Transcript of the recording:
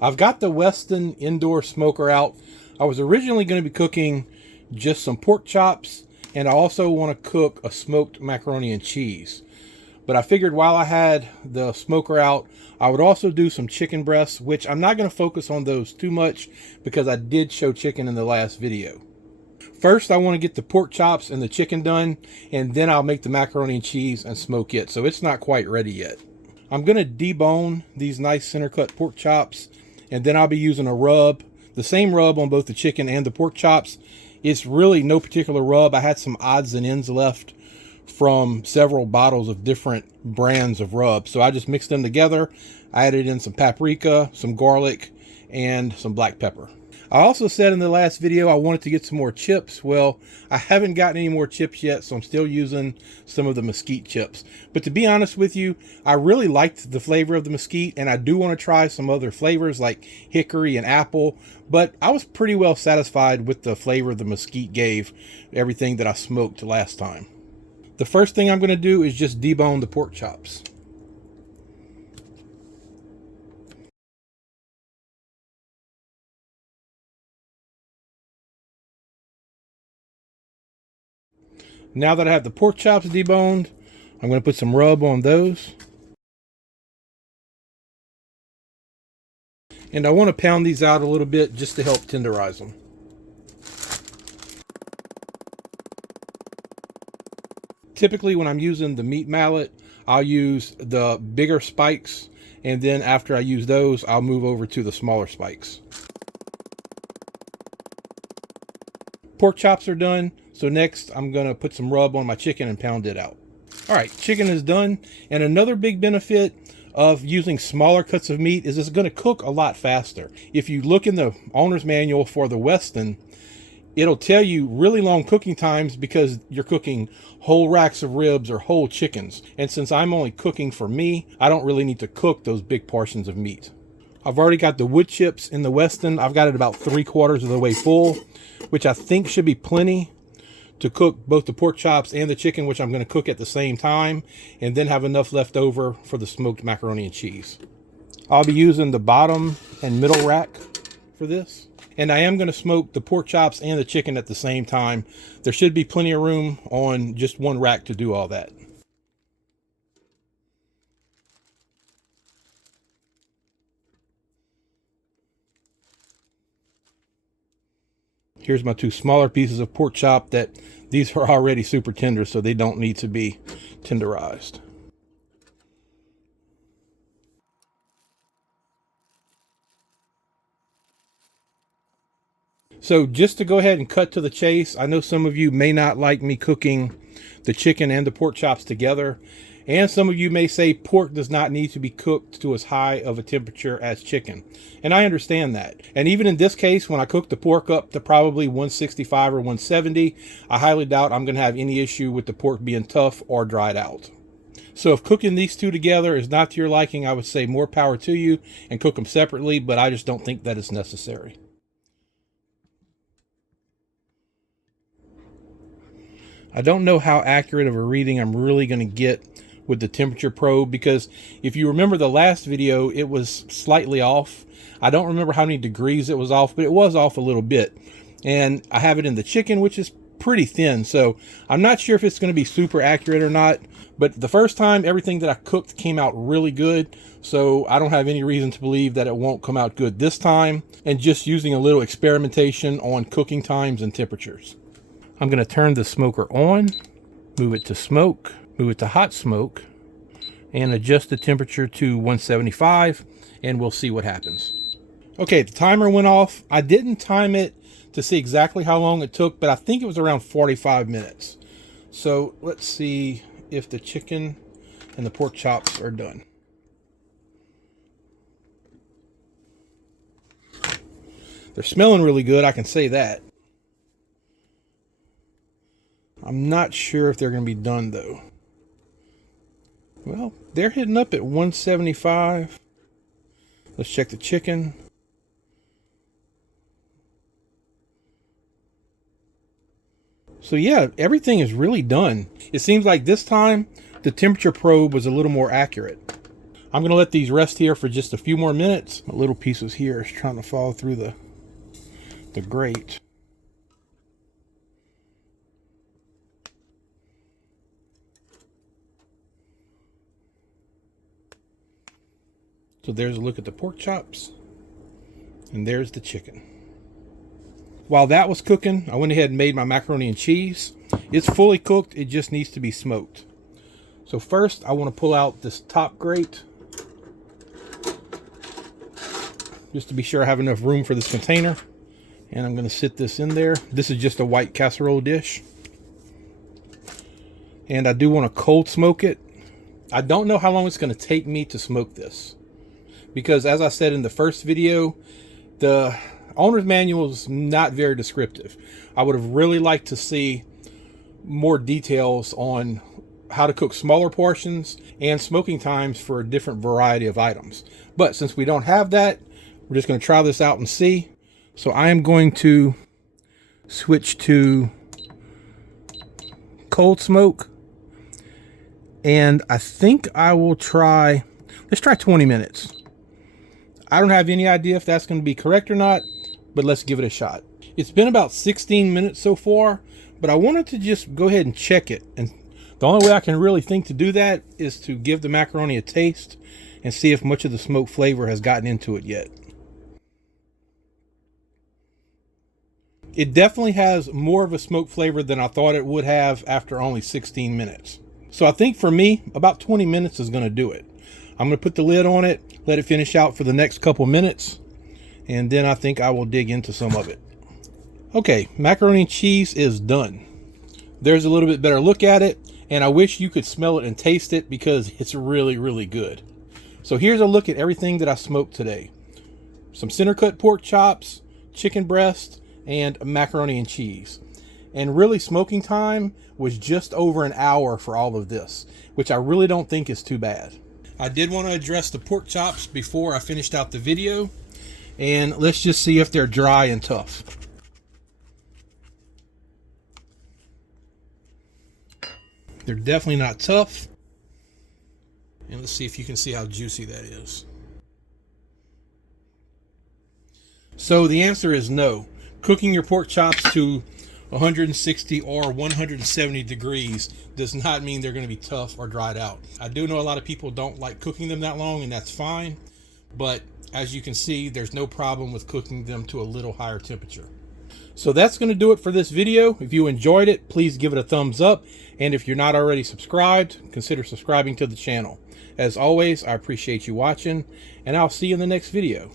I've got the Weston indoor smoker out. I was originally going to be cooking just some pork chops, and I also want to cook a smoked macaroni and cheese. But I figured while I had the smoker out, I would also do some chicken breasts, which I'm not going to focus on those too much because I did show chicken in the last video. First, I want to get the pork chops and the chicken done, and then I'll make the macaroni and cheese and smoke it, so it's not quite ready yet. I'm going to debone these nice center cut pork chops, and then I'll be using a rub, the same rub on both the chicken and the pork chops. It's really no particular rub. I had some odds and ends left from several bottles of different brands of rub, so I just mixed them together. I added in some paprika, some garlic, and some black pepper. I also said in the last video I wanted to get some more chips. Well, I haven't gotten any more chips yet, so I'm still using some of the mesquite chips. But to be honest with you, I really liked the flavor of the mesquite, and I do want to try some other flavors like hickory and apple, but I was pretty well satisfied with the flavor the mesquite gave everything that I smoked last time. The first thing I'm going to do is just debone the pork chops. Now that I have the pork chops deboned, I'm going to put some rub on those. And I want to pound these out a little bit just to help tenderize them. Typically when I'm using the meat mallet, I'll use the bigger spikes, and then after I use those, I'll move over to the smaller spikes. Pork chops are done, so next I'm going to put some rub on my chicken and pound it out. Alright, chicken is done, and another big benefit of using smaller cuts of meat is it's going to cook a lot faster. If you look in the owner's manual for the Weston, it'll tell you really long cooking times because you're cooking whole racks of ribs or whole chickens. And since I'm only cooking for me, I don't really need to cook those big portions of meat. I've already got the wood chips in the Weston. I've got it about 3/4 of the way full, which I think should be plenty to cook both the pork chops and the chicken, which I'm going to cook at the same time, and then have enough left over for the smoked macaroni and cheese. I'll be using the bottom and middle rack for this. And I am going to smoke the pork chops and the chicken at the same time. There should be plenty of room on just one rack to do all that. Here's my two smaller pieces of pork chop that these are already super tender, so they don't need to be tenderized. So just to go ahead and cut to the chase, I know some of you may not like me cooking the chicken and the pork chops together. And some of you may say pork does not need to be cooked to as high of a temperature as chicken. And I understand that. And even in this case, when I cook the pork up to probably 165 or 170, I highly doubt I'm going to have any issue with the pork being tough or dried out. So if cooking these two together is not to your liking, I would say more power to you and cook them separately, but I just don't think that is necessary. I don't know how accurate of a reading I'm really going to get with the temperature probe, because if you remember the last video, it was slightly off. I don't remember how many degrees it was off, but it was off a little bit. And I have it in the chicken, which is pretty thin, so I'm not sure if it's going to be super accurate or not. But the first time, everything that I cooked came out really good, so I don't have any reason to believe that it won't come out good this time, and just using a little experimentation on cooking times and temperatures. I'm going to turn the smoker on, move it to smoke, move it to hot smoke, and adjust the temperature to 175, and we'll see what happens. Okay, the timer went off. I didn't time it to see exactly how long it took, but I think it was around 45 minutes. So let's see if the chicken and the pork chops are done. They're smelling really good, I can say that. I'm not sure if they're going to be done though. Well, they're hitting up at 175. Let's check the chicken. So yeah, everything is really done. It seems like this time the temperature probe was a little more accurate. I'm going to let these rest here for just a few more minutes. My little pieces here is trying to fall through the grate. So there's a look at the pork chops, and there's the chicken. While that was cooking, I went ahead and made my macaroni and cheese. It's fully cooked, it just needs to be smoked. So first, I want to pull out this top grate, just to be sure I have enough room for this container. And I'm going to sit this in there. This is just a white casserole dish. And I do want to cold smoke it. I don't know how long it's going to take me to smoke this, because as I said in the first video, the owner's manual is not very descriptive. I would have really liked to see more details on how to cook smaller portions and smoking times for a different variety of items. But since we don't have that, we're just going to try this out and see. So I am going to switch to cold smoke. And I think I will try, let's try 20 minutes. I don't have any idea if that's going to be correct or not, but let's give it a shot. It's been about 16 minutes so far, but I wanted to just go ahead and check it. And the only way I can really think to do that is to give the macaroni a taste and see if much of the smoke flavor has gotten into it yet. It definitely has more of a smoke flavor than I thought it would have after only 16 minutes. So I think for me, about 20 minutes is going to do it. I'm going to put the lid on it, let it finish out for the next couple minutes, and then I think I will dig into some of it. Okay, macaroni and cheese is done. There's a little bit better look at it, and I wish you could smell it and taste it because it's really, really good. So here's a look at everything that I smoked today. Some center cut pork chops, chicken breast, and macaroni and cheese. And really, smoking time was just over an hour for all of this, which I really don't think is too bad. I did want to address the pork chops before I finished out the video, and let's just see if they're dry and tough. They're definitely not tough. And let's see if you can see how juicy that is. So the answer is no. Cooking your pork chops to 160 or 170 degrees does not mean they're going to be tough or dried out. I do know a lot of people don't like cooking them that long, and that's fine. But as you can see, there's no problem with cooking them to a little higher temperature. So that's going to do it for this video. If you enjoyed it, please give it a thumbs up. And if you're not already subscribed, consider subscribing to the channel. As always, I appreciate you watching, and I'll see you in the next video.